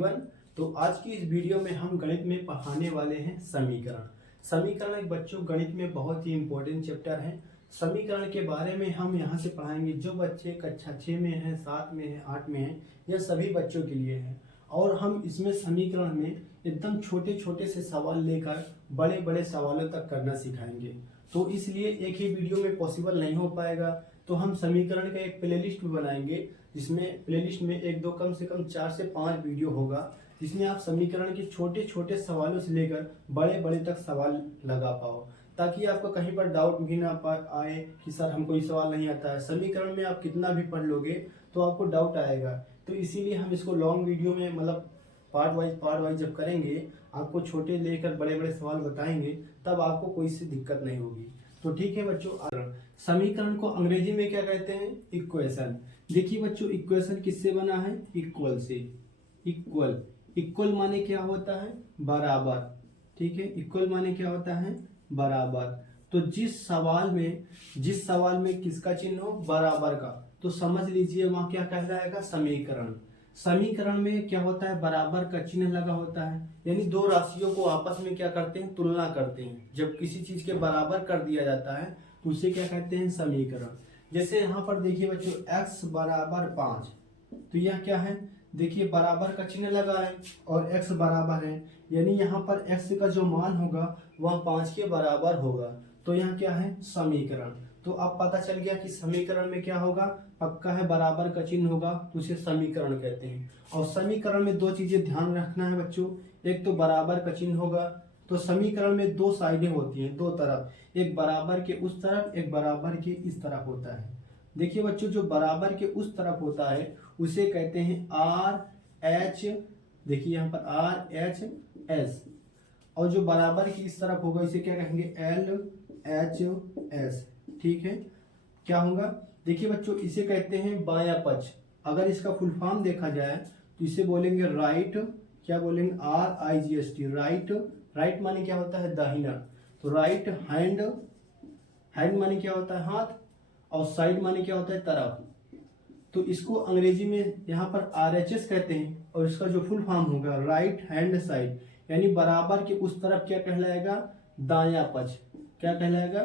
Everyone. तो आज की इस वीडियो में हम गणित में पढ़ाने वाले हैं समीकरण। समीकरण एक बच्चों गणित में बहुत ही इम्पोर्टेंट चैप्टर है। समीकरण के बारे में हम यहाँ से पढ़ाएंगे जो बच्चे कक्षा 6 में हैं, 7 में हैं, 8 में हैं, यह सभी बच्चों के लिए है। और हम इसमें समीकरण में एकदम छोटे छोटे से सवाल लेकर बड़े बड़े सवालों तक करना सिखाएंगे। तो इसलिए एक ही वीडियो में पॉसिबल नहीं हो पाएगा, तो हम समीकरण का एक प्लेलिस्ट भी बनाएंगे जिसमें प्लेलिस्ट में एक दो कम से कम 4 से 5 वीडियो होगा जिसमें आप समीकरण के छोटे छोटे सवालों से लेकर बड़े बड़े तक सवाल लगा पाओ, ताकि आपको कहीं पर डाउट भी ना आए कि सर हमको ये सवाल नहीं आता है। समीकरण में आप कितना भी पढ़ लोगे तो आपको डाउट आएगा, तो इसीलिए हम इसको लॉन्ग वीडियो में मतलब पार्ट वाइज जब करेंगे, आपको छोटे लेकर बड़े बड़े सवाल बताएंगे, तब आपको कोई सी दिक्कत नहीं होगी। तो ठीक है बच्चों, समीकरण को अंग्रेजी में क्या कहते हैं? इक्वेशन। देखिए बच्चों, इक्वेशन किससे बना है? इक्वल से। इक्वल, इक्वल माने क्या होता है? बराबर। ठीक है, इक्वल माने क्या होता है? बराबर। तो जिस सवाल में किसका चिन्ह हो? बराबर का, तो समझ लीजिए वहां क्या कहलाएगा? समीकरण। समीकरण में क्या होता है? बराबर का चिन्ह लगा होता है, यानी दो राशियों को आपस में क्या करते हैं? तुलना करते हैं। जब किसी चीज के बराबर कर दिया जाता है तो उसे क्या कहते हैं? समीकरण। जैसे यहाँ पर देखिए बच्चों, x बराबर 5, तो यह क्या है? देखिए बराबर का चिन्ह लगा है और x बराबर है, यानी यहाँ पर x का जो मान होगा वह 5 के बराबर होगा। तो यहाँ क्या है? समीकरण। तो अब पता चल गया कि समीकरण में क्या होगा? पक्का है, बराबर का चिन्ह होगा, तो उसे समीकरण कहते हैं। और समीकरण में दो चीजें ध्यान रखना है बच्चों, एक तो बराबर का चिन्ह होगा। तो समीकरण में दो साइडें होती हैं, दो तरफ, एक बराबर के उस तरफ, एक बराबर के इस तरफ होता है। देखिए बच्चों, जो बराबर के उस तरफ होता है उसे कहते हैं आर एच, देखिए यहाँ पर आर एच एस, और जो बराबर की इस तरफ होगा इसे क्या कहेंगे? L H S. ठीक है, क्या होगा? देखिए बच्चों, इसे कहते हैं बायां पक्ष। अगर इसका फुल फॉर्म देखा जाए तो इसे बोलेंगे राइट, क्या बोलेंगे? RIGHT, right. राइट माने क्या होता है? दाहिना। तो राइट हैंड, हैंड माने क्या होता है? हाथ, और साइड माने क्या होता है? तरफ। तो इसको अंग्रेजी में यहाँ पर RHS कहते हैं, और इसका जो फुल फॉर्म होगा राइट हैंड साइड, यानी बराबर के उस तरफ क्या कहलाएगा? दायां पक्ष। क्या कहलाएगा?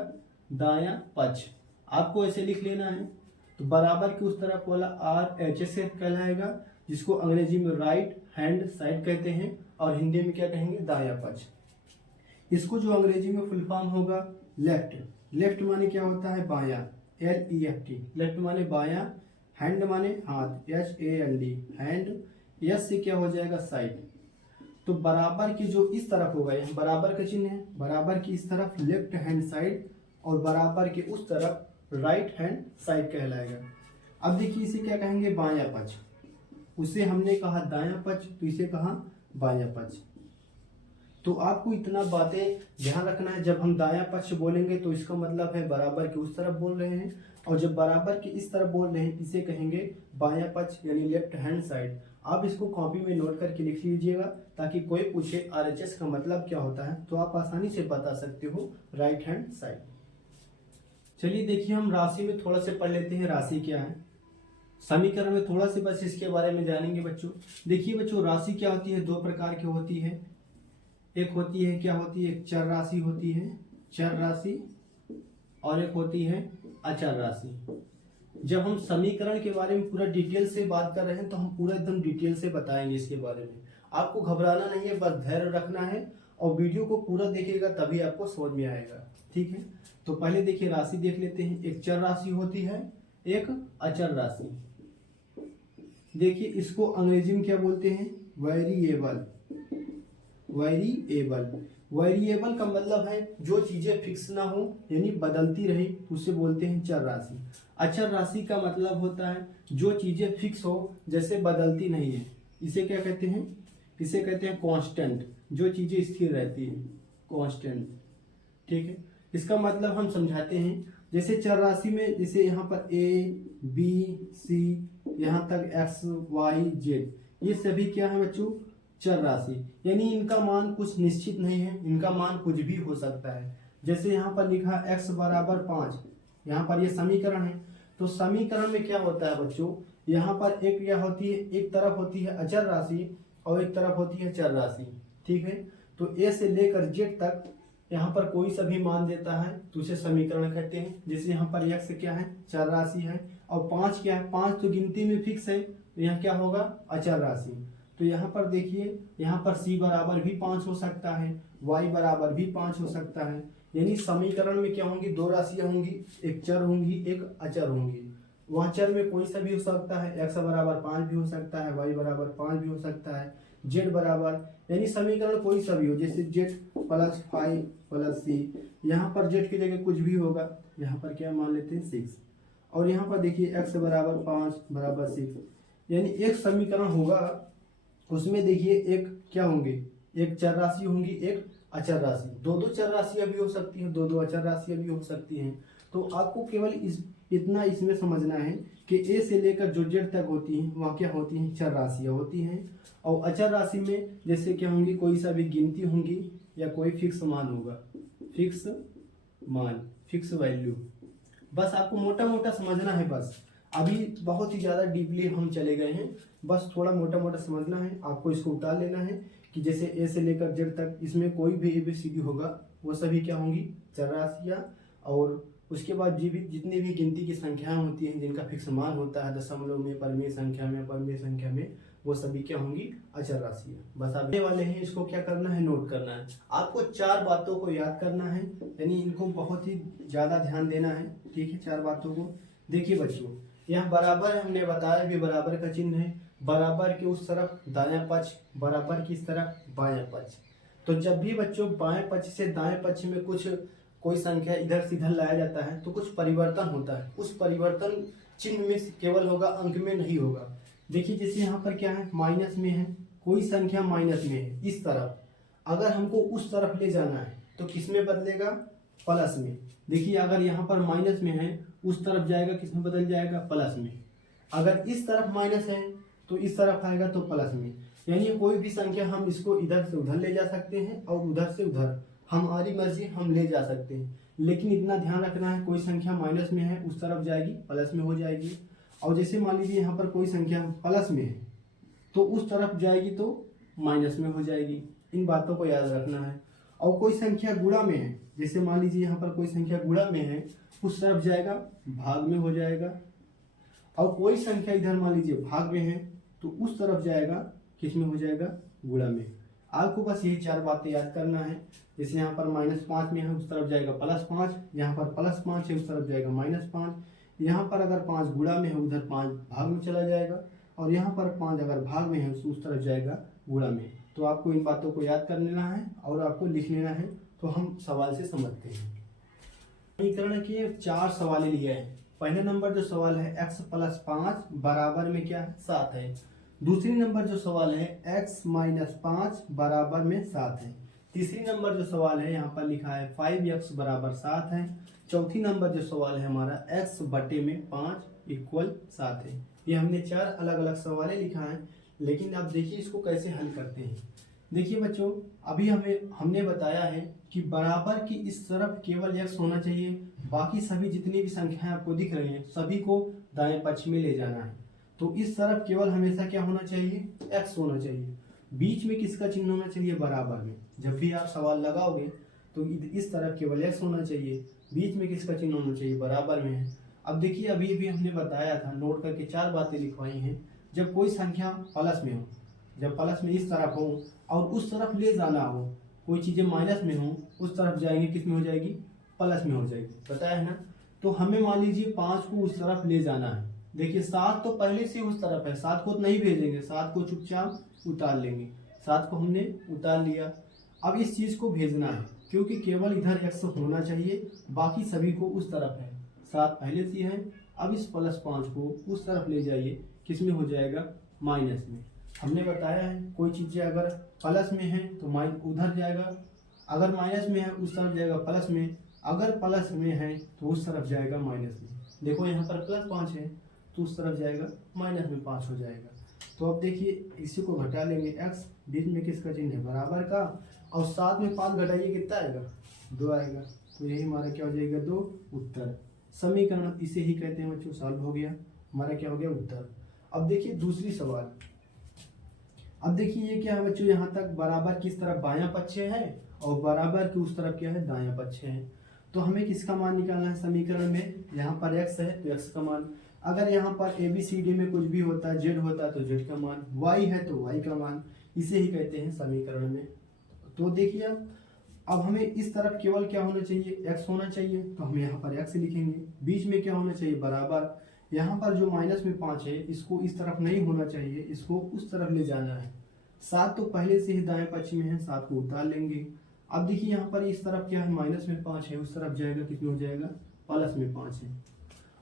दायां पक्ष। आपको ऐसे लिख लेना है। तो बराबर के उस तरफ वाला RHS कहलाएगा, जिसको अंग्रेजी में राइट हैंड साइड कहते हैं, और हिंदी में क्या कहेंगे? दायां पक्ष। इसको जो अंग्रेजी में फुल फॉर्म होगा लेफ्ट। लेफ्ट माने क्या होता है? बायां, LEFT। लेफ्ट माने बायां, हैंड माने हाथ, HAND, हैंड। यस से क्या हो जाएगा? साइड। तो बराबर की जो इस तरफ होगा, यहाँ बराबर का चिन्ह है, बराबर की इस तरफ लेफ्ट हैंड साइड, और बराबर के उस तरफ राइट हैंड साइड कहलाएगा। अब देखिए इसे क्या कहेंगे? बायां पक्ष। उसे हमने कहा दायां पक्ष, तो इसे कहा बायां पक्ष। तो आपको इतना बातें ध्यान रखना है, जब हम दायां पक्ष बोलेंगे तो इसका मतलब है बराबर के उस तरफ बोल रहे हैं, और जब बराबर के इस तरफ बोल रहे हैं इसे कहेंगे बायां पक्ष, यानी लेफ्ट हैंड साइड। आप इसको कॉपी में नोट करके लिख लीजिएगा, ताकि कोई पूछे RHS का मतलब क्या होता है तो आप आसानी से बता सकते हो, राइट हैंड साइड। चलिए देखिए, हम राशि में थोड़ा से पढ़ लेते हैं, राशि क्या है। समीकरण में थोड़ा से बस इसके बारे में जानेंगे बच्चों। देखिए बच्चों, राशि क्या होती है? दो प्रकार की होती है। एक होती है, क्या होती है? एक चर राशि होती है, चर राशि, और एक होती है अचर राशि। जब हम समीकरण के बारे में पूरा डिटेल से बात कर रहे हैं तो हम पूरा एकदम डिटेल से बताएंगे इसके बारे में। आपको घबराना नहीं है, बस धैर्य रखना है, और वीडियो को पूरा देखिएगा तभी आपको समझ में आएगा। ठीक है, तो पहले देखिए राशि देख लेते हैं। एक चर राशि होती है, एक अचर राशि। देखिए इसको अंग्रेजी में क्या बोलते हैं? वेरिएबल। वेरिएबल, वेरिएबल का मतलब है जो चीजें फिक्स ना हो, यानी बदलती रहे, उसे बोलते हैं चर राशि। अचर राशि का मतलब होता है जो चीजें फिक्स हो, जैसे बदलती नहीं है, इसे क्या कहते हैं? इसे कहते हैं कांस्टेंट। जो चीजें स्थिर रहती है, कांस्टेंट। ठीक है, इसका मतलब हम समझाते हैं। जैसे चर राशि में, जैसे यहाँ पर A, B, C, यहाँ तक X, Y, Z, ये सभी क्या है बच्चों? चर राशि, यानी इनका मान कुछ निश्चित नहीं है, इनका मान कुछ भी हो सकता है। जैसे यहाँ पर लिखा x बराबर 5, यहाँ पर ये समीकरण है। तो समीकरण में क्या होता है बच्चों? यहाँ पर एक क्या होती है? एक तरफ होती है अचर राशि, और एक तरफ होती है चर राशि। ठीक है, तो ए से लेकर जेड तक यहाँ पर कोई सा भी मान देता है तो उसे समीकरण कहते हैं। जैसे यहाँ पर एक्स क्या है, चर राशि है, और 5 क्या है, 5 तो गिनती में फिक्स है, तो यहाँ क्या होगा, अचर राशि। तो यहाँ पर देखिए, यहाँ पर c बराबर भी 5 हो सकता है, y बराबर भी 5 हो सकता है। यानी समीकरण में क्या होंगी, दो राशियां होंगी, एक चर होंगी एक अचर होंगी। वहाँ चर में कोई सा भी हो सकता है, x बराबर 5 भी हो सकता है, y बराबर 5 भी हो सकता है, z बराबर, यानी समीकरण कोई सा भी हो, जैसे z प्लस 5 प्लस c, यहाँ पर z की जगह कुछ भी होगा, यहाँ पर क्या मान लेते हैं 6, और यहाँ पर देखिए x बराबर 5 बराबर 6, यानी एक समीकरण होगा, उसमें देखिए एक क्या होंगे, एक चर राशि होंगी एक अचर राशि, दो दो चर राशियां भी हो सकती हैं, दो दो अचर राशियां भी हो सकती हैं। तो आपको केवल इतना इसमें समझना है कि ए से लेकर जो जेड तक होती हैं वहाँ क्या होती हैं, चर राशियां होती हैं। और अचर राशि में जैसे क्या होंगी, कोई सा भी गिनती होंगी या कोई फिक्स मान होगा, फिक्स मान, फिक्स वैल्यू। बस आपको मोटा मोटा समझना है, बस अभी बहुत ही ज़्यादा डीपली हम चले गए हैं, बस थोड़ा मोटा मोटा समझना है, आपको इसको उतार लेना है कि जैसे ए से लेकर जेड तक इसमें कोई भी ABCD होगा वो सभी क्या होंगी, चर राशियाँ। और उसके बाद जितनी भी गिनती की संख्याएं होती हैं जिनका फिक्स मान होता है, दशमलव में, परिमेय संख्या में, अपरिमेय संख्या में, वो सभी क्या होंगी, अचर राशियाँ। बस आने वाले हैं, इसको क्या करना है, नोट करना है। आपको 4 बातों को याद करना है, यानी इनको बहुत ही ज़्यादा ध्यान देना है। ठीक है, 4 बातों को देखिए बच्चों, यहाँ बराबर हमने बताया भी, बराबर का चिन्ह है, बराबर के उस तरफ दायां पक्ष, बराबर की इस तरफ बायां पक्ष। तो जब भी बच्चों बाएं पक्ष से दाएं पक्ष में कोई संख्या इधर से इधर लाया जाता है तो कुछ परिवर्तन होता है, उस परिवर्तन चिन्ह में केवल होगा, अंक में नहीं होगा। देखिए जैसे यहाँ पर क्या है, माइनस में है, कोई संख्या माइनस में है इस तरफ, अगर हमको उस तरफ ले जाना है तो किस में बदलेगा, प्लस में। देखिए अगर यहाँ पर माइनस में है, उस तरफ जाएगा, किस में बदल जाएगा, प्लस में। अगर इस तरफ माइनस है तो इस तरफ आएगा तो प्लस में। यानी कोई भी संख्या हम इसको इधर से उधर ले जा सकते हैं और उधर से उधर, हमारी मर्जी हम ले जा सकते हैं। लेकिन इतना ध्यान रखना है, कोई संख्या माइनस में है उस तरफ जाएगी प्लस में हो जाएगी, और जैसे मान लीजिए यहाँ पर कोई संख्या प्लस में है तो उस तरफ जाएगी तो माइनस में हो जाएगी। इन बातों को याद रखना है। और कोई संख्या गुणा में है, जैसे मान लीजिए यहाँ पर कोई संख्या गुणा में है, उस तरफ जाएगा भाग में हो जाएगा। और कोई संख्या इधर मान लीजिए भाग में है तो उस तरफ जाएगा, किस में हो जाएगा, गुणा में। आपको बस यही 4 बातें याद करना है। जैसे यहाँ पर -5 में है उस तरफ जाएगा +5, यहाँ पर +5 है उस तरफ जाएगा -5, यहाँ पर अगर 5 गुणा में है उधर 5 भाग में चला जाएगा, और यहाँ पर 5 अगर भाग में है उस तरफ जाएगा गुणा में। तो आपको इन बातों को याद कर लेना है और आपको लिख लेना है, तो हम सवाल से समझते हैं। समीकरण के 4 सवाल लिए हैं। पहले नंबर जो सवाल है x + 5 बराबर में क्या है, 7 है। दूसरी नंबर जो सवाल है x - 5 बराबर में 7 है। तीसरी नंबर जो सवाल है यहाँ पर लिखा है 5x बराबर 7 है। चौथी नंबर जो सवाल है हमारा x बटे में 5 = 7 है। ये हमने 4 अलग अलग सवालें लिखा है, लेकिन अब देखिए इसको कैसे हल करते हैं। देखिए बच्चों, अभी हमने बताया है कि बराबर की इस तरफ केवल x होना चाहिए, बाकी सभी जितनी भी संख्याएं आपको दिख रही हैं सभी को दाएं पक्ष में ले जाना है। तो इस तरफ केवल हमेशा क्या होना चाहिए, x होना चाहिए। बीच में किसका चिन्ह होना चाहिए, बराबर में। जब भी आप सवाल लगाओगे तो इस तरफ केवल x होना चाहिए, बीच में किसका चिन्ह होना चाहिए, बराबर में है। अब देखिए अभी भी हमने बताया था, नोट करके 4 बातें लिखवाई हैं। जब कोई संख्या प्लस में हो, जब प्लस में इस तरफ हो और उस तरफ ले जाना हो, कोई चीज़ें माइनस में हो उस तरफ जाएंगे, किस में हो जाएगी, प्लस में हो जाएगी, बताया है ना। तो हमें मान लीजिए 5 को उस तरफ ले जाना है। देखिए 7 तो पहले से उस तरफ है, 7 को तो नहीं भेजेंगे, 7 को चुपचाप उतार लेंगे। 7 को हमने उतार लिया। अब इस चीज़ को भेजना है, क्योंकि केवल इधर x होना चाहिए, बाकी सभी को उस तरफ है। 7 पहले से है, अब इस +5 को उस तरफ ले जाइए, किस में हो जाएगा, माइनस में। हमने बताया है कोई चीज़ें अगर प्लस में है तो उधर जाएगा, अगर माइनस में है उस तरफ जाएगा प्लस में, अगर प्लस में है तो उस तरफ जाएगा माइनस में। देखो यहाँ पर +5 है तो उस तरफ जाएगा -5 हो जाएगा। तो अब देखिए इसी को घटा लेंगे, x बीच में किसका चिन्ह है, बराबर का, और 7 में 5 घटाइए कितना आएगा, 2 आएगा। तो यही हमारा क्या हो जाएगा, 2 उत्तर। समीकरण इसे ही कहते हैं बच्चों, सॉल्व हो गया, हमारा क्या हो गया, उत्तर। अब देखिए दूसरी सवाल। अब देखिए ये क्या है बच्चों, यहाँ तक बराबर किस तरफ बायां पक्ष है और बराबर की उस तरफ क्या है दायां पक्ष है। तो हमें किसका मान निकालना है समीकरण में, यहाँ पर x है तो x का मान, अगर यहाँ पर ABCD में कुछ भी होता है z होता है तो z का मान, y है तो y का मान, इसे ही कहते हैं समीकरण में। तो देखिए अब हमें इस तरफ केवल क्या होना चाहिए, x होना चाहिए, तो हम यहाँ पर x लिखेंगे। बीच में क्या होना चाहिए बराबर, यहाँ पर जो माइनस में 5 है इसको इस तरफ नहीं होना चाहिए, इसको उस तरफ ले जाना है। 7 तो पहले से ही दाएं पक्ष में है, 7 को उतार लेंगे। अब देखिए यहाँ पर इस तरफ क्या है, माइनस में 5 है, उस तरफ जाएगा कितना हो जाएगा, प्लस में 5 है।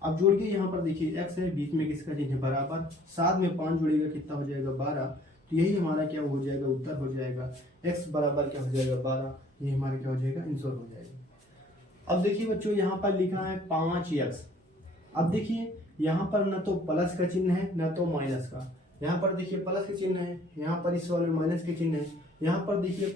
अब जोड़ के यहाँ पर देखिए x है, बीच में किसका चिन्ह है बराबर, 7 में 5 जुड़ेगा कितना हो जाएगा 12। तो यही हमारा क्या हो जाएगा उत्तर हो जाएगा, x बराबर क्या हो जाएगा 12, ये हमारा क्या हो जाएगा आंसर हो जाएगा। अब देखिए बच्चों यहाँ पर लिखना है 5x। अब देखिए यहाँ पर न तो प्लस का चिन्ह है न तो माइनस का, यहाँ पर देखिए प्लस का चिन्ह है, यहाँ पर इस वाले माइनस के चिन्ह है, यहाँ पर देखिए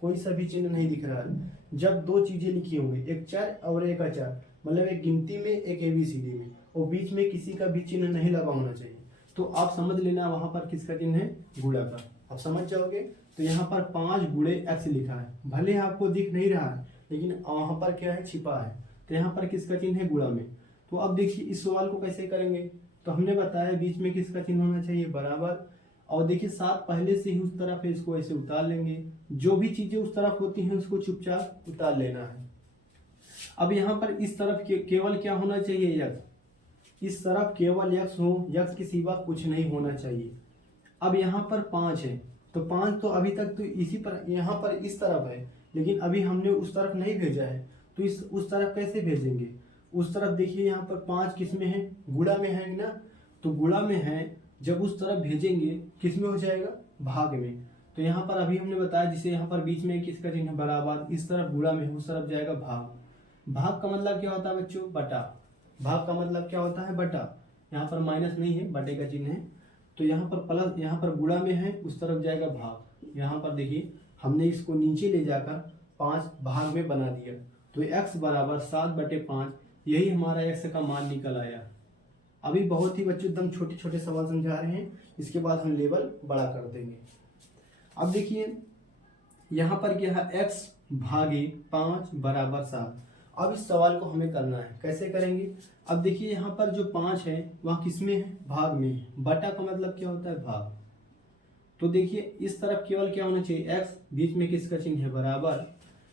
कोई सा भी चिन्ह नहीं दिख रहा है। जब दो चीजें लिखी होंगी, एक चर और एक अचर, मतलब एक गिनती में एक ABCD में, और बीच में किसी का भी चिन्ह नहीं लगा होना चाहिए, तो आप समझ लेना वहां पर किसका चिन्ह है, गुणा का। आप समझ जाओगे। तो यहाँ पर 5 गुणे x लिखा है, भले आपको दिख नहीं रहा है लेकिन वहां पर क्या है छिपा है, तो यहाँ पर किसका चिन्ह है गुणा में। तो अब देखिए इस सवाल को कैसे करेंगे, तो हमने बताया बीच में किसका चिन्ह होना चाहिए बराबर, और देखिए 7 पहले से ही उस तरफ है, इसको ऐसे उतार लेंगे। जो भी चीजें उस तरफ होती हैं उसको चुपचाप उतार लेना है। अब यहाँ पर इस तरफ केवल क्या होना चाहिए x, इस तरफ केवल x हो, x के सिवा कुछ नहीं होना चाहिए। अब यहाँ पर 5 है, तो 5 तो अभी तक तो इसी पर यहाँ पर इस तरफ है, लेकिन अभी हमने उस तरफ नहीं भेजा है, तो उस तरफ कैसे भेजेंगे। उस तरफ देखिए यहाँ पर 5 किस में है, गुणा में है ना, तो गुणा में है, जब उस तरफ भेजेंगे किस में हो जाएगा, भाग में। तो यहाँ पर अभी हमने बताया जिसे यहाँ पर बीच में किसका चिन्ह बराबर, इस तरफ गुणा में, उस तरफ जाएगा भाग। भाग का मतलब क्या होता है बच्चों, बटा। भाग का मतलब क्या होता है, बटा। यहाँ पर माइनस नहीं है, बटे का चिन्ह है, तो यहाँ पर प्लस, यहाँ पर गुणा में है, उस तरफ जाएगा भाग। यहाँ पर देखिए हमने इसको नीचे ले जाकर 5 भाग में बना दिया, तो x बराबर 7/5, यही हमारा x का मान निकल आया। अभी बहुत ही बच्चों एकदम छोटे छोटे सवाल समझा रहे हैं, इसके बाद हम लेवल बड़ा कर देंगे। अब देखिए यहाँ पर क्या है, x भागे 5 बराबर 7। अब इस सवाल को हमें करना है, कैसे करेंगे। अब देखिए यहाँ पर जो 5 है वह किसमें है, भाग में है। बटा का मतलब क्या होता है, भाग। तो देखिए इस तरफ केवल क्या होना चाहिए, x, बीच में किसका चिन्ह है बराबर।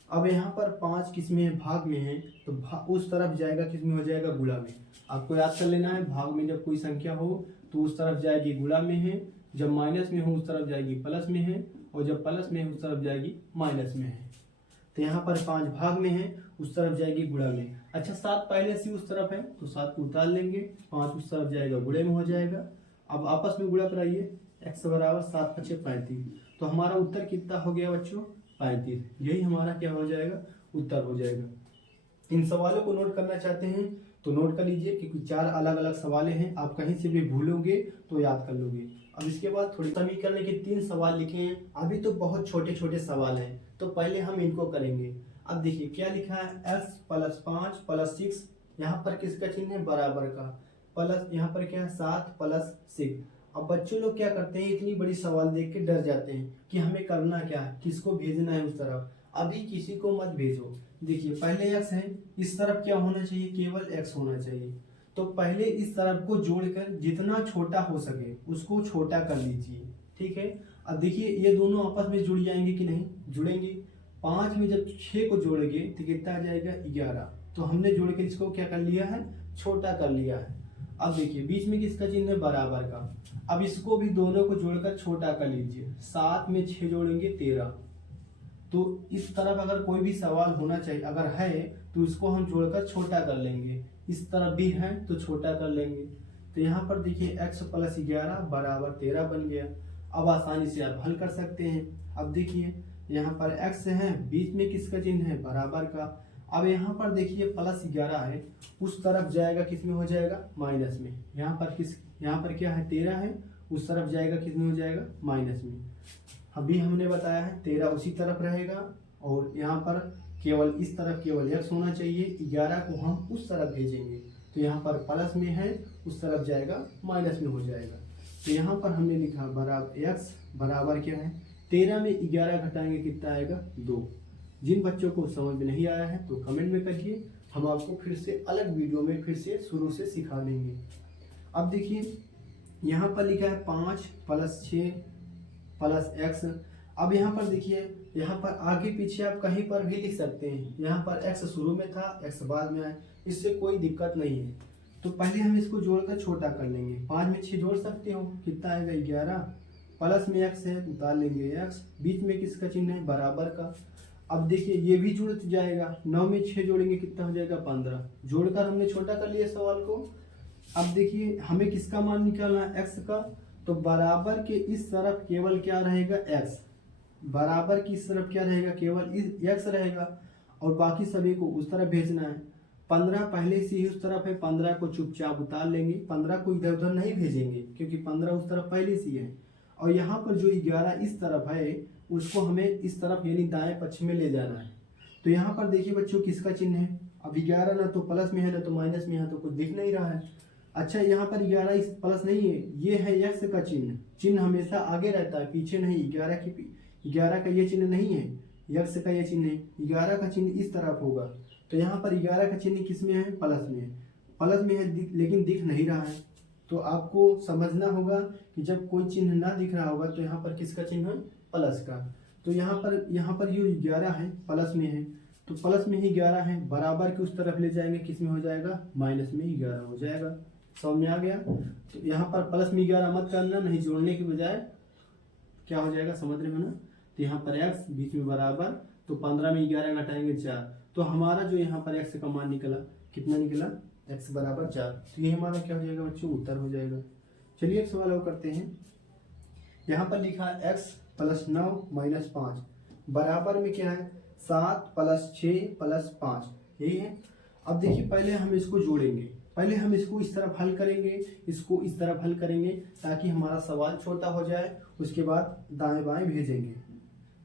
अब यहाँ पर 5 किसमें है, भाग में है, तो उस तरफ जाएगा किसमें हो जाएगा, गुणा में। आपको याद कर लेना है, भाग में जब कोई संख्या हो तो उस तरफ जाएगी गुणा में है, जब माइनस में हो उस तरफ जाएगी प्लस में है, और जब प्लस में है उस तरफ जाएगी माइनस में है। तो यहाँ पर 5 भाग में है, उस तरफ जाएगी गुणा में। अच्छा 7 पहले से उस तरफ है, तो 7 को उतार लेंगे, 5 उस तरफ जाएगा गुणे में हो जाएगा। अब आपस में गुणा कराइए, x बराबर 7 × 5 = 35। तो हमारा उत्तर कितना हो गया बच्चों, 35। यही हमारा क्या हो जाएगा, उत्तर हो जाएगा। इन सवालों को नोट करना चाहते हैं तो नोट कर लीजिए, क्योंकि 4 अलग अलग सवाल हैं, आप कहीं से भी भूलोगे तो याद कर लोगे। अब इसके बाद थोड़ी समीकरण के 3 सवाल लिखे हैं, अभी तो बहुत छोटे छोटे सवाल हैं, तो पहले हम इनको करेंगे। अब देखिए क्या लिखा है, x + 5 + 6, यहाँ पर किसका चिन्ह है, बराबर का, प्लस यहाँ पर क्या है 7 + 6। अब बच्चों लोग क्या करते हैं, इतनी बड़ी सवाल देख के डर जाते हैं कि हमें करना क्या है, किसको भेजना है उस तरफ। अभी किसी को मत भेजो। देखिए पहले x है, इस तरफ क्या होना चाहिए, केवल x होना चाहिए। तो पहले इस तरफ को जोड़कर जितना छोटा हो सके उसको छोटा कर लीजिए, ठीक है। अब देखिए ये दोनों आपस में जुड़ जाएंगे कि नहीं, जुड़ेंगे। 5 में जब 6 को जोड़ेंगे तो कितना आ जाएगा, 11। तो हमने जोड़ के इसको क्या कर लिया है, छोटा कर लिया है। अब देखिए बीच में किसका चिन्ह है, बराबर का। अब इसको भी दोनों को जोड़कर छोटा कर लीजिए, 7 में 6 जोड़ेंगे 13। तो इस तरफ अगर कोई भी सवाल होना चाहिए, अगर है तो इसको हम जोड़कर छोटा कर लेंगे, इस तरफ भी है तो छोटा कर लेंगे। तो यहाँ पर देखिए x + 11 = 13 बन गया। अब आसानी से आप हल कर सकते हैं। अब देखिए यहाँ पर x है, बीच में किसका चिन्ह है, बराबर का। अब यहाँ पर देखिए +11 है, उस तरफ जाएगा किस में हो जाएगा, माइनस में। यहाँ पर क्या है, 13 है, उस तरफ जाएगा किस में हो जाएगा, माइनस में। अभी हमने बताया है 13 उसी तरफ रहेगा, और यहाँ पर केवल इस तरफ केवल x होना चाहिए, 11 को हम उस तरफ भेजेंगे, तो यहाँ पर प्लस में है, उस तरफ जाएगा माइनस में हो जाएगा। तो यहाँ पर हमने लिखा बराबर x बराबर क्या है 13 में 11 घटाएंगे कितना आएगा 2। जिन बच्चों को समझ में नहीं आया है तो कमेंट में करिए, हम आपको फिर से अलग वीडियो में फिर से शुरू से सिखा देंगे। अब देखिए यहाँ पर लिखा है 5 + 6 + x। अब यहाँ पर देखिए, यहाँ पर आगे पीछे आप कहीं पर भी लिख सकते हैं। यहाँ पर x शुरू में था, x बाद में आए, इससे कोई दिक्कत नहीं है। तो पहले हम इसको जोड़कर छोटा कर लेंगे। 5 में 6 जोड़ सकते हो, कितना आएगा 11, प्लस में x है उतार लेंगे x, बीच में किसका चिन्ह है बराबर का। अब देखिए ये भी जुड़ जाएगा, 9 में 6 जोड़ेंगे कितना हो जाएगा 15, जोड़कर हमने छोटा कर लिया सवाल को। अब देखिए हमें किसका मान निकालना है x का, तो बराबर के इस तरफ केवल क्या रहेगा x, बराबर की इस तरफ क्या रहेगा केवल x रहेगा, और बाकी सभी को उस तरफ भेजना है। 15 पहले से ही उस तरफ है, 15 को चुपचाप उतार लेंगे, 15 को इधर उधर नहीं भेजेंगे क्योंकि 15 उस तरफ पहले से है। और यहाँ पर जो 11 इस तरफ है उसको हमें इस तरफ यानी दाएं पक्ष में ले जाना है। तो यहाँ पर देखिए बच्चों किसका चिन्ह है, अब 11 ना तो प्लस में है ना तो माइनस में है, तो कुछ दिख नहीं रहा है। अच्छा यहाँ पर 11 इस प्लस नहीं है, ये है x का चिन्ह, चिन्ह हमेशा आगे रहता है पीछे नहीं। 11 का ये चिन्ह नहीं है, x का ये चिन्ह है, 11 का चिन्ह इस तरफ होगा। तो यहाँ पर 11 का चिन्ह किस में है प्लस में है, प्लस में है लेकिन दिख नहीं रहा है। तो आपको समझना होगा कि जब कोई चिन्ह ना दिख रहा होगा तो यहाँ पर किसका चिन्ह है प्लस का। तो यहाँ पर ये 11 है प्लस में है, तो प्लस में ही 11 है, बराबर के उस तरफ ले जाएंगे किस में हो जाएगा माइनस में 11 हो जाएगा। समझ में आ गया। तो यहाँ पर प्लस में 11 मत करना, नहीं जोड़ने के बजाय क्या हो जाएगा समझ रहे हो ना। तो यहाँ पर x बीच में बराबर, तो 15 में 11 घटाएंगे 4, तो हमारा जो यहाँ पर x का मान निकला कितना निकला x बराबर 4। तो ये हमारा क्या हो जाएगा बच्चों उत्तर हो जाएगा। चलिए एक सवाल और करते हैं। यहाँ पर लिखा है x + 9 - 5 बराबर में क्या है 7 + 6 + 5, यही है। अब देखिए पहले हम इसको जोड़ेंगे, पहले हम इसको इस तरफ हल करेंगे, इसको इस तरफ हल करेंगे ताकि हमारा सवाल छोटा हो जाए, उसके बाद दाएं बाएं भेजेंगे।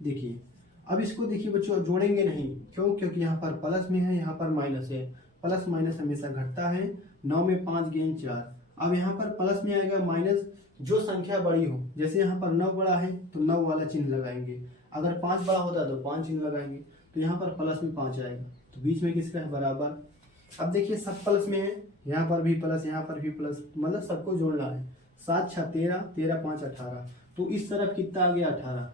देखिए अब इसको देखिए बच्चों जोड़ेंगे नहीं, क्यों, क्योंकि यहाँ पर प्लस में है यहाँ पर माइनस है, प्लस माइनस हमेशा घटता है। 9 में 5 गेन 4, अब यहाँ पर प्लस में आएगा माइनस, जो संख्या बड़ी हो, जैसे यहाँ पर 9 बड़ा है तो 9 वाला चिन्ह लगाएंगे, अगर 5 बड़ा होता तो 5 चिन्ह लगाएंगे। तो यहाँ पर प्लस में 5 आएगा, तो बीच में किसका है बराबर। अब देखिए सब प्लस में है, यहाँ पर भी प्लस यहाँ पर भी प्लस, मतलब सबको जोड़ना है। 7 × 6 13, 13 × 5 18, तो इस तरफ कितना आ गया 18।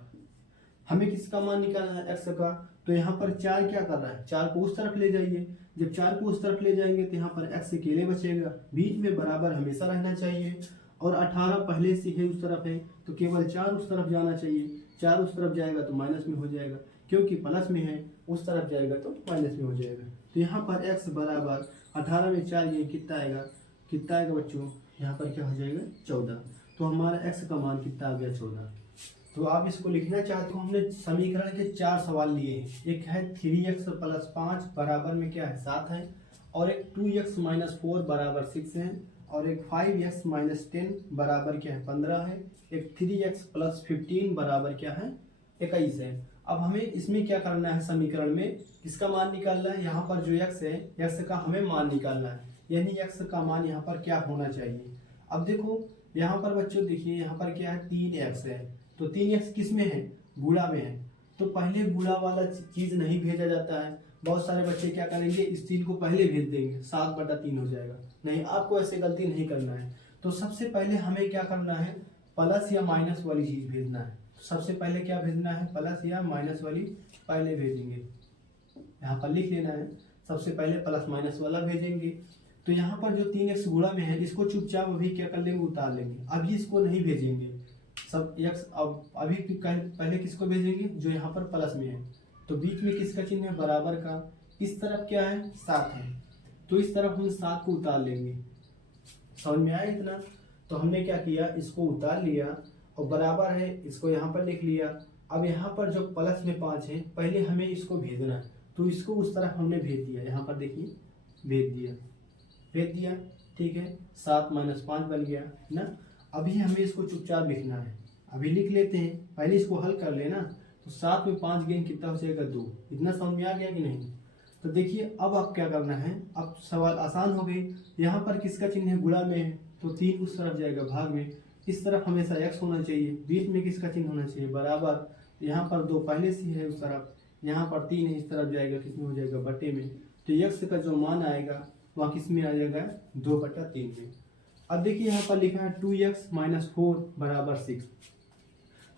हमें किसका मान निकालना है x का, तो यहाँ पर 4 क्या कर रहा है 4 को उस तरफ ले जाइए, जब 4 को उस तरफ ले जाएंगे तो यहाँ पर x अकेले बचेगा, बीच में बराबर हमेशा रहना चाहिए। और 18 पहले से है उस तरफ है तो केवल 4 उस तरफ जाना चाहिए, 4 उस तरफ जाएगा तो माइनस में हो जाएगा, क्योंकि प्लस में है उस तरफ जाएगा तो माइनस में हो जाएगा। तो यहाँ पर x बराबर 18 में 4 ये कितना आएगा बच्चों, यहाँ पर क्या हो जाएगा 14। तो हमारा x का मान कितना आ गया 14। तो आप इसको लिखना चाहते हो, हमने समीकरण के 4 सवाल लिए हैं। एक है 3x + 5 बराबर में क्या है 7 है, और एक 2x - 4 बराबर 6 है, और एक 5x - 10 बराबर क्या है 15 है, एक 3x + 15 बराबर क्या है 21 है। अब हमें इसमें क्या करना है, समीकरण में किसका मान निकालना है, यहाँ पर जो x है x का हमें मान निकालना है, यानी x का मान यहाँ पर क्या होना चाहिए। अब देखो यहाँ पर बच्चों देखिए यहाँ पर क्या है 3x है, तो 3x किस में है गुणा में है, तो पहले गुणा वाला चीज नहीं भेजा जाता है। बहुत सारे बच्चे क्या करेंगे इस 3 को पहले भेज देंगे, 7/3 हो जाएगा। नहीं, आपको ऐसे गलती नहीं करना है। तो सबसे पहले हमें क्या करना है प्लस या माइनस वाली चीज भेजना है। तो सबसे पहले क्या भेजना है प्लस या माइनस वाली पहले भेजेंगे, यहाँ पर लिख लेना है, सबसे पहले प्लस माइनस वाला भेजेंगे। तो यहाँ पर जो 3x गुणा में है इसको चुपचाप अभी क्या कर लेंगे उतार लेंगे, अभी इसको नहीं भेजेंगे सब x। अब अभी पहले किसको भेजेंगे जो यहाँ पर प्लस में है, तो बीच में किसका चिन्ह है बराबर का, इस तरफ क्या है 7 है, तो इस तरफ हम 7 को उतार लेंगे। समझ में आया इतना। तो हमने क्या किया इसको उतार लिया और बराबर है इसको यहाँ पर लिख लिया। अब यहाँ पर जो प्लस में 5 है पहले हमें इसको भेजना है, तो इसको उस तरफ हमने भेज दिया, यहाँ पर देखिए भेज दिया ठीक है। 7 - 5 बन गया ना। अभी हमें इसको चुपचाप लिखना है, अभी लिख लेते हैं, पहले इसको हल कर लेना। तो 7 में 5 गेन कितना हो जाएगा 2। इतना समझ में आ गया कि नहीं। तो देखिए अब आप क्या करना है, अब सवाल आसान हो गई। यहाँ पर किसका चिन्ह है गुणा में है, तो 3 उस तरफ जाएगा भाग में, इस तरफ हमेशा x होना चाहिए, बीच में किसका चिन्ह होना चाहिए बराबर, यहाँ पर 2 पहले से है उस तरफ, यहाँ पर 3 है, इस तरफ जाएगा किस में हो जाएगा बटे में। तो x का जो मान आएगा वह किस में आ जाएगा 2/3 में। अब देखिए यहाँ पर लिखा है 2x - 4 = 6।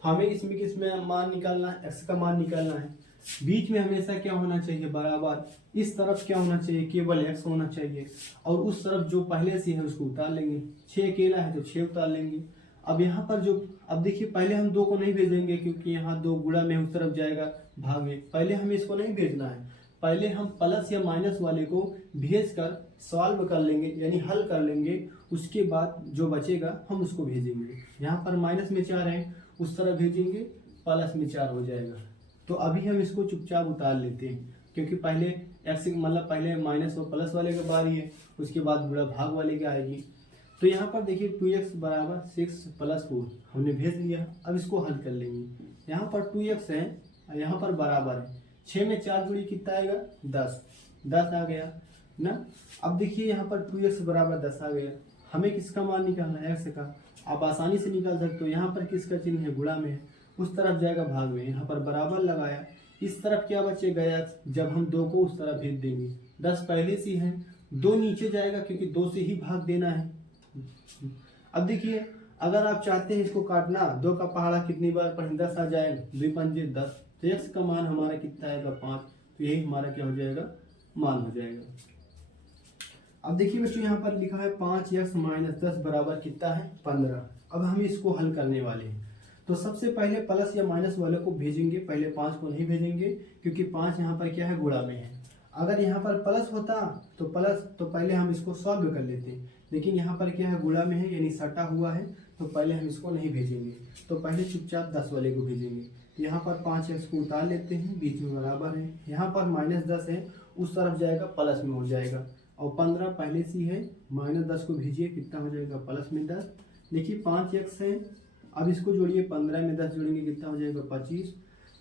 हमें इसमें किस में मान निकालना है, x का मान निकालना है। बीच में हमेशा क्या होना चाहिए बराबर, इस तरफ क्या होना चाहिए केवल x होना चाहिए, और उस तरफ जो पहले से है उसको उतार लेंगे। 6 अकेला है तो 6 उतार लेंगे। अब यहाँ पर जो, अब देखिए पहले हम 2 को नहीं भेजेंगे क्योंकि यहाँ 2 गुणा में उस तरफ जाएगा भाग में, पहले हमें इसको नहीं भेजना है। पहले हम प्लस या माइनस वाले को भेज कर सॉल्व कर लेंगे, यानी हल कर लेंगे। उसके बाद जो बचेगा हम उसको भेजेंगे। यहाँ पर माइनस में 4 है, उस तरफ भेजेंगे, प्लस में 4 हो जाएगा। तो अभी हम इसको चुपचाप उतार लेते हैं क्योंकि पहले एक्स मतलब पहले माइनस और प्लस वाले की बारी है, उसके बाद गुणा भाग वाले की आएगी। तो यहाँ पर देखिए 2x = 6 + 4 हमने भेज दिया। अब इसको हल कर लेंगे। यहाँ पर 2x है, यहाँ पर बराबर है 6 में 4 जुड़ी कितना आएगा 10 आ गया ना। अब देखिए यहाँ पर 2x = 10 आ गया। हमें किसका मान निकालना है, x का। आप आसानी से निकाल सकते हो। यहाँ पर किसका चिन्ह है, गुणा में है, उस तरफ जाएगा भाग में। यहाँ पर बराबर लगाया, इस तरफ क्या बचेगा x, जब हम 2 को उस तरफ भेज देंगे। 10 पहले से है, 2 नीचे जाएगा क्योंकि 2 से ही भाग देना है। अब देखिए अगर आप चाहते हैं इसको काटना, 2 का पहाड़ा कितनी बार पढ़ें 10 आ जाएगा, 2 पंजे 10। तो x का मान हमारा कितना आएगा 5। तो यही हमारा क्या हो जाएगा, मान हो जाएगा। अब देखिए बच्चों यहाँ पर लिखा है 5x - 10 बराबर कितना है 15। अब हम इसको हल करने वाले हैं। तो सबसे पहले प्लस या माइनस वाले को भेजेंगे, पहले 5 को नहीं भेजेंगे क्योंकि 5 यहाँ पर क्या है गुणा में है। अगर यहाँ पर प्लस होता तो प्लस, तो पहले हम इसको सॉल्व कर लेते हैं, लेकिन यहाँ पर क्या है गुणा में है यानी सटा हुआ है, तो पहले हम इसको नहीं भेजेंगे। तो पहले चुपचाप 10 वाले को भेजेंगे। तो यहाँ पर 5x को उतार लेते हैं, बीच में बराबर है। यहाँ पर -10 है, उस तरफ जाएगा प्लस में हो जाएगा, और 15 पहले से है, -10 को भेजिए कितना हो जाएगा प्लस में 10। देखिए 5x है, अब इसको जोड़िए, 15 में 10 जोड़ेंगे कितना हो जाएगा 25।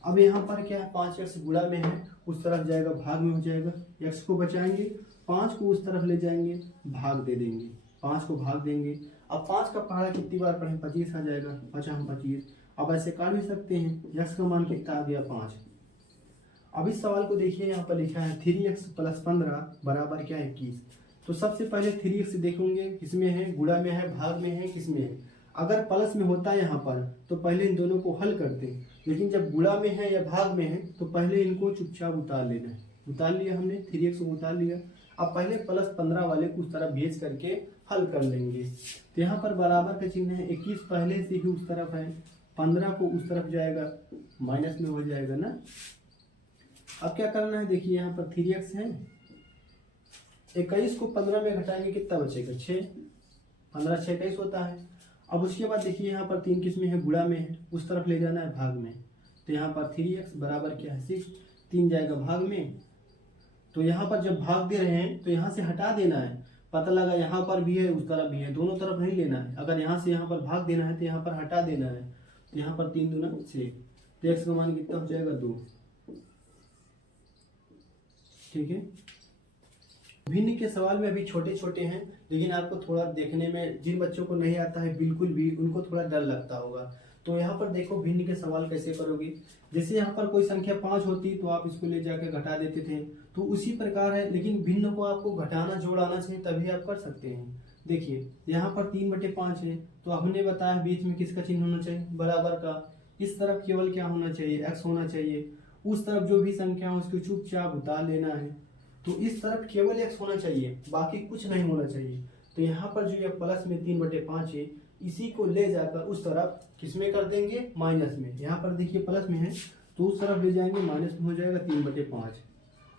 अब यहाँ पर क्या है 5x गुणा में है, उस तरफ जाएगा भाग में हो जाएगा। x को बचाएंगे, 5 को उस तरफ ले जाएंगे, भाग दे देंगे, 5 को भाग देंगे। अब 5 का पहाड़ा कितनी बार पढ़ें 25 आ जाएगा, 25। अब ऐसे काट भी सकते हैं। x का मान कितना आ गया 5। अब इस सवाल को देखिए, यहाँ पर लिखा है 3x + 15 बराबर क्या है 21। तो सबसे पहले 3x देखेंगे किसमें है, गुणा में है, भाग में है, किसमें है। अगर प्लस में होता है यहाँ पर तो पहले इन दोनों को हल करते हैं, लेकिन जब गुणा में है या भाग में है तो पहले इनको चुपचाप उतार लेना है। उतार लिया हमने, 3x को उतार लिया। अब पहले +15 वाले को उस तरफ भेज करके हल कर लेंगे। तो यहाँ पर बराबर का चिन्ह है, 21 पहले से ही उस तरफ है, 15 को उस तरफ जाएगा, माइनस में हो जाएगा ना। अब क्या करना है, देखिए यहाँ पर 3x है, 21 को 15 में घटाएंगे कितना बचेगा 6, 15 6 21 होता है। अब उसके बाद देखिए यहाँ पर 3 किस में है, गुणा में है, उस तरफ ले जाना है भाग में। तो यहाँ पर 3x बराबर क्या है 6, 3 जाएगा भाग में। तो यहाँ पर जब भाग दे रहे हैं तो यहाँ से हटा देना है। पता लगा यहाँ पर भी है उस तरफ भी है, दोनों तरफ नहीं लेना है। अगर यहाँ से यहाँ पर भाग देना है तो यहाँ पर हटा देना है। तो यहाँ पर 3 दूना 6, तो x का मान कितना हो जाएगा 2। ठीक है। भिन्न के सवाल में अभी छोटे छोटे हैं, लेकिन आपको थोड़ा देखने में, जिन बच्चों को नहीं आता है बिल्कुल भी, उनको थोड़ा डर लगता होगा। तो यहाँ पर देखो भिन्न के सवाल कैसे करोगे। जैसे यहाँ पर कोई संख्या 5 होती तो आप इसको ले जाकर घटा देते थे, तो उसी प्रकार है, लेकिन भिन्न को आपको घटाना जोड़ आना चाहिए तभी आप कर सकते हैं। देखिए यहाँ पर 3/5 है, तो हमने बताया बीच में किसका चिन्ह होना चाहिए, बराबर का। इस तरफ केवल क्या होना चाहिए, x होना चाहिए। उस तरफ जो भी संख्या हो उसको चुपचाप उतार लेना है। तो इस तरफ केवल x होना चाहिए, बाकी कुछ नहीं होना चाहिए। तो यहाँ पर जो ये प्लस में 3/5 है, इसी को ले जाकर उस तरफ किसमें कर देंगे, माइनस में। यहाँ पर देखिए प्लस में है तो उस तरफ ले जाएंगे, माइनस में हो जाएगा 3/5।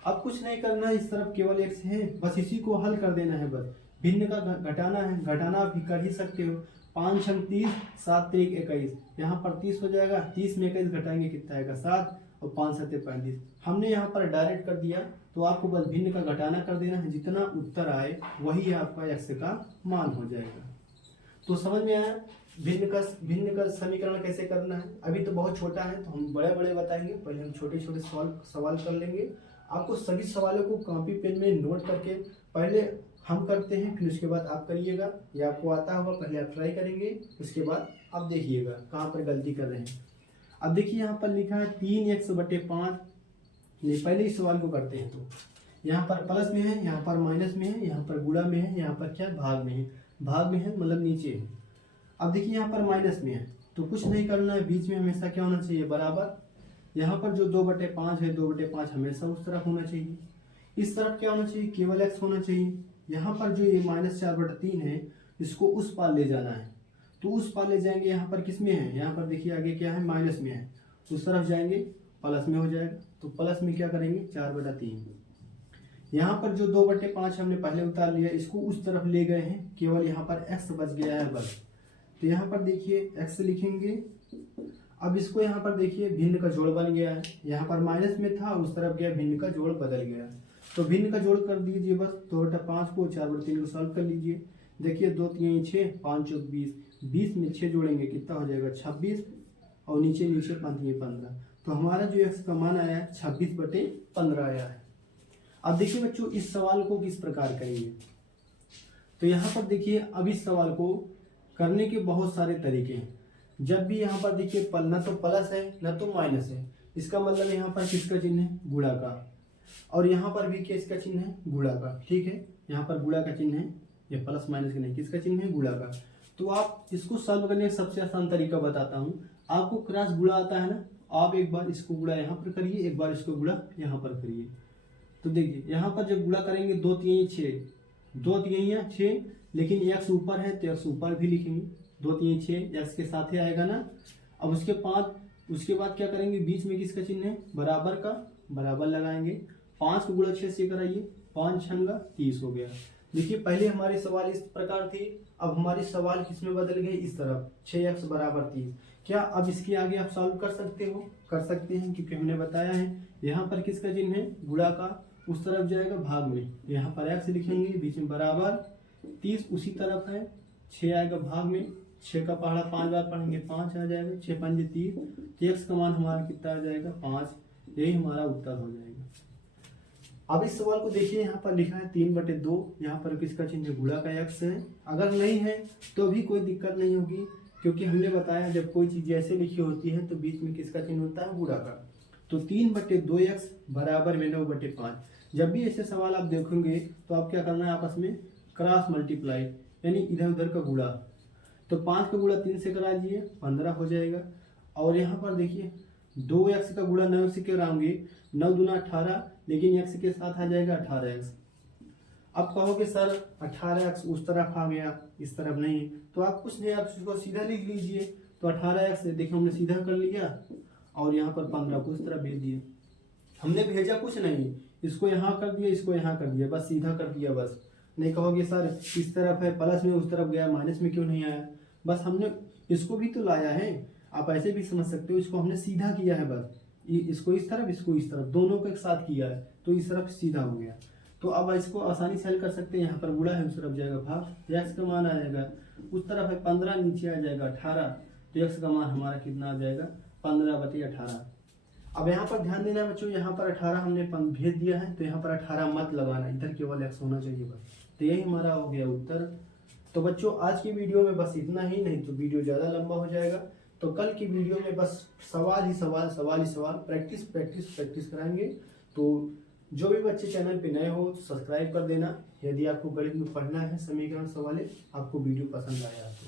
अब कुछ नहीं करना है, इस तरफ केवल x है, बस इसी को हल कर देना है। बस भिन्न का घटाना है, घटाना भी कर ही सकते हो। 5 छंग 30, 7 3 21, यहाँ पर 30 हो जाएगा। 30 में 21 घटाएंगे कितना आएगा 7, और 5 7 35। हमने यहाँ पर डायरेक्ट कर दिया, तो आपको बस भिन्न का घटाना कर देना है। जितना उत्तर आए वही आपका x का मान हो जाएगा। तो समझ में आया भिन्न का समीकरण कैसे करना है। अभी तो बहुत छोटा है तो हम बड़े बड़े बताएंगे, पहले हम छोटे छोटे सवाल कर लेंगे। आपको सभी सवालों को कॉपी पेन में नोट करके पहले हम करते हैं, फिर उसके बाद आप करिएगा। ये आपको आता होगा, पहले आप ट्राई करेंगे, उसके बाद आप देखिएगा कहाँ पर गलती कर रहे हैं। अब देखिए यहाँ पर लिखा है 3x/5। नहीं, पहले इस सवाल को करते हैं। तो यहाँ पर प्लस में है, यहाँ पर माइनस में है, यहाँ पर गुणा में है, यहाँ पर क्या भाग में है। भाग में है मतलब नीचे है। अब देखिए यहाँ पर माइनस में है, तो कुछ नहीं करना है, बीच में हमेशा क्या होना चाहिए, बराबर। यहाँ पर जो 2/5 है, 2/5 हमेशा उस तरफ होना चाहिए। इस तरफ क्या होना चाहिए, केवल x होना चाहिए। यहाँ पर जो ये -4/3 है, इसको उस पार ले जाना है, तो उस पार ले जाएंगे। यहाँ पर किस में है, यहाँ पर देखिए आगे क्या है, माइनस में है, उस तरफ जाएंगे प्लस में हो जाएगा। तो प्लस में क्या करेंगे, 4/3। यहाँ पर जो 2/5 हमने पहले उतार लिया, इसको उस तरफ ले गए हैं, केवल यहाँ पर x बच गया है बस। तो यहाँ पर देखिए x लिखेंगे। अब इसको यहाँ पर देखिए भिन्न का जोड़ बन गया है, यहाँ पर माइनस में था, उस तरफ गया, भिन्न का जोड़ बदल गया। तो भिन्न का जोड़ कर दीजिए बस। 2/5 को 4/3 को सॉल्व कर लीजिए। देखिए 2 3 6, 5 चौक 20, 20 में 6 जोड़ेंगे कितना हो जाएगा, 26, और नीचे 5 3 15। तो हमारा जो x का मान आया है 26/15 आया है। अब देखिए बच्चों इस सवाल को किस प्रकार करेंगे। तो यहाँ पर देखिए अब इस सवाल को करने के बहुत सारे तरीके हैं। जब भी यहाँ पर देखिए न तो प्लस है न तो माइनस है, इसका मतलब यहाँ पर किसका चिन्ह है, गुणा का। और यहाँ पर भी क्या इसका चिन्ह है, गुणा का। ठीक है, यहाँ पर गुणा का चिन्ह है, ये प्लस माइनस का नहीं, किसका चिन्ह है, गुणा का। तो आप इसको सॉल्व करने का सबसे आसान तरीका बताता हूँ। आपको क्रॉस गुणा आता है ना, आप एक बार इसको गुणा यहाँ पर करिए, एक बार इसको गुणा यहाँ पर करिए। तो देखिए यहाँ पर जब गुणा करेंगे 2 3 6, 2 3 6, लेकिन x ऊपर है तो x ऊपर भी लिखेंगे। 2 3 6 x के साथ ही आएगा ना। अब उसके बाद क्या करेंगे, बीच में किसका चिन्ह है, बराबर का, बराबर लगाएंगे। 5 को गुणा 6 से कराइए, 5 छंगा 30 हो गया। देखिए पहले हमारे सवाल इस प्रकार थी, अब हमारी सवाल किसमें बदल गए, इस तरफ, 6x = 30। क्या अब इसके आगे आप सॉल्व कर सकते हो, कर सकते हैं, क्योंकि हमने बताया है यहाँ पर किसका चिन्ह है, गुणा का, उस तरफ जाएगा भाग में। यहाँ पर x लिखेंगे, बीच में बराबर, 30 उसी तरफ है, 6 आएगा भाग में, 6 का पहाड़ा 5 बार पढ़ेंगे, 5 आ जाएगा, 6 5 30। तो x का मान हमारा कितना आ जाएगा, 5। यही हमारा उत्तर हो जाएगा। अब इस सवाल को देखिए, यहाँ पर लिखा है 3/2, यहाँ पर किसका चिन्ह है, गुणा का x है। अगर नहीं है तो भी कोई दिक्कत नहीं होगी, क्योंकि हमने बताया जब कोई चीज ऐसे लिखी होती है तो बीच में किसका चिन्ह होता है, गुणा का। तो 3/2x बराबर में 9/5। जब भी ऐसे सवाल आप देखेंगे तो आप क्या करना है, आपस में क्रॉस मल्टीप्लाई, यानी इधर उधर का गुणा। तो 5 का गुणा 3 से करा दीजिए, 15 हो जाएगा। और यहाँ पर देखिए 2x का गुणा 9 से कराएंगे, 9 दूना 18, लेकिन x के साथ आ जाएगा 18x। अब कहोगे सर 18x उस तरफ आ गया, इस तरफ नहीं, तो आप कुछ नहीं, आप इसको सीधा लिख लीजिए। तो 18x देखिए हमने सीधा कर लिया, और यहाँ पर 15 को इस तरफ भेज दिए। हमने भेजा कुछ नहीं, इसको यहाँ कर दिया, इसको यहाँ कर दिया, बस सीधा कर दिया बस। नहीं कहोगे सर इस तरफ है प्लस में उस तरफ गया, माइनस में क्यों नहीं आया, बस हमने इसको भी तो लाया है। आप ऐसे भी समझ सकते हो, इसको हमने सीधा किया है बस, इसको इस तरफ, इसको इस तरफ, दोनों को एक साथ किया है, तो इस तरफ सीधा हो गया। तो अब इसको आसानी से हल कर सकते हैं। यहाँ पर गुणा है, उस तरफ जाएगा भाग, x का मान आ जाएगा, उस तरफ है 15, नीचे आ जाएगा 18, तो x का मान हमारा कितना आ जाएगा, 15/18। अब यहाँ पर ध्यान देना बच्चों, यहाँ पर 18 हमने भेज दिया है, तो यहाँ पर 18 मत लगाना, इधर केवल x होना चाहिए बस। तो यही हमारा हो गया उत्तर। तो बच्चों आज की वीडियो में बस इतना ही, नहीं तो वीडियो ज़्यादा लंबा हो जाएगा। तो कल की वीडियो में बस सवाल ही सवाल, सवाल ही सवाल, प्रैक्टिस प्रैक्टिस प्रैक्टिस कराएंगे। तो जो भी बच्चे चैनल पे नए हो तो सब्सक्राइब कर देना। यदि आपको गणित में पढ़ना है, समीकरण सवाल, आपको वीडियो पसंद आया तो।